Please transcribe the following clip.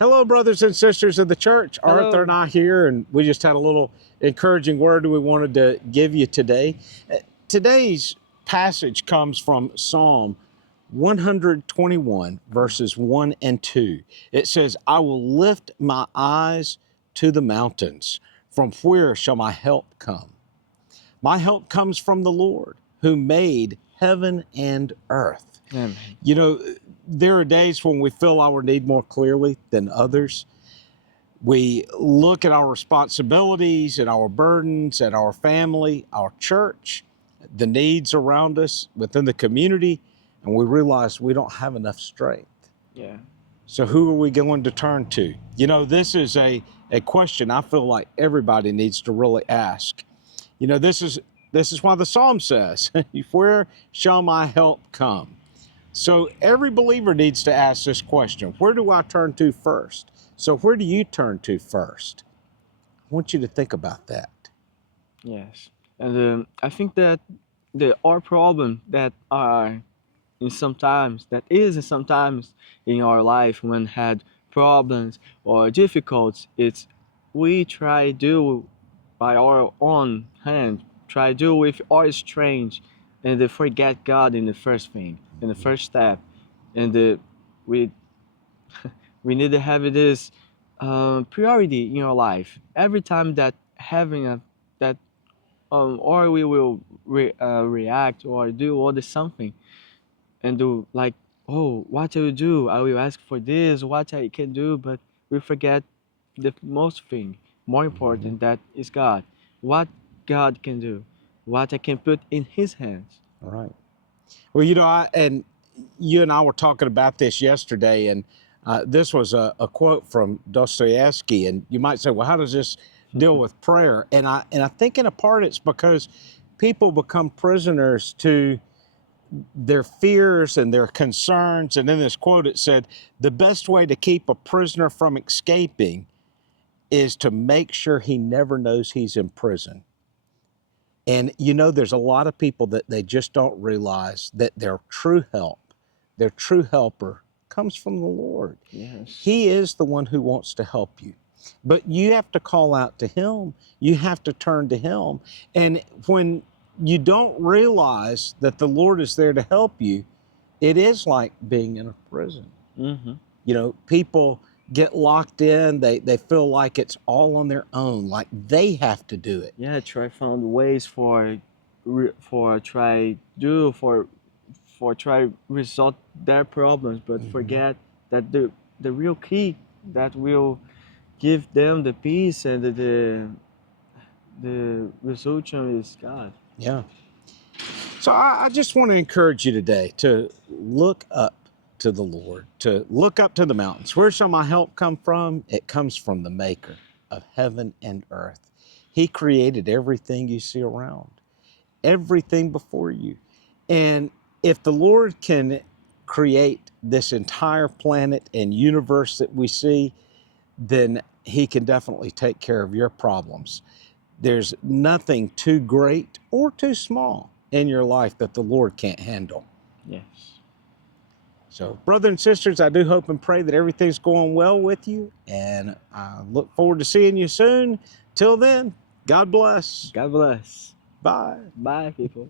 Hello, brothers and sisters of the church. Hello. Arthur and I here, and we just had a little encouraging word we wanted to give you today. Today's passage comes from Psalm 121, verses 1 and 2. It says, I will lift my eyes to the mountains. From where shall my help come? My help comes from the Lord, who made heaven and earth. Amen. You know, there are days when we feel our need more clearly than others. We look at our responsibilities and our burdens and our family, our church, the needs around us within the community, and we realize we don't have enough strength. Yeah. So who are we going to turn to? You know, this is a question I feel like everybody needs to really ask. You know, this is why the Psalm says, where shall my help come? So every believer needs to ask this question, where do I turn to first? So where do you turn to first? I want you to think about that. Yes. And I think that our problem that are sometimes in our life when had problems or difficulties, it's we try do by our own hand, try do with our strength, and they forget God in the first thing, in the first step, and we we need to have this priority in our life. Every time that having a that or we will react or do other something and do like, oh, what I will do, I will ask for this, what I can do, but we forget the most thing, more important, that is God. What God can do, what I can put in His hands. All right. Well, you know, you and I were talking about this yesterday, and this was a quote from Dostoevsky, and you might say, well, how does this deal with prayer? And I think in a part it's because people become prisoners to their fears and their concerns. And in this quote, it said, the best way to keep a prisoner from escaping is to make sure he never knows he's in prison. And you know, there's a lot of people that they just don't realize that their true helper comes from the Lord. Yes. He is the one who wants to help you. But you have to call out to Him. You have to turn to Him. And when you don't realize that the Lord is there to help you, it is like being in a prison. Mm-hmm. You know, people get locked in, they feel like it's all on their own, like they have to do it. Yeah, try find ways for try resolve their problems, but forget that the real key that will give them the peace and the resolution is God. Yeah. So I just want to encourage you today to look up to the Lord, to look up to the mountains. Where shall my help come from? It comes from the Maker of heaven and earth. He created everything you see around, everything before you. And if the Lord can create this entire planet and universe that we see, then He can definitely take care of your problems. There's nothing too great or too small in your life that the Lord can't handle. Yes. So, brothers and sisters, I do hope and pray that everything's going well with you, and I look forward to seeing you soon. Till then, God bless. God bless. Bye. Bye, people.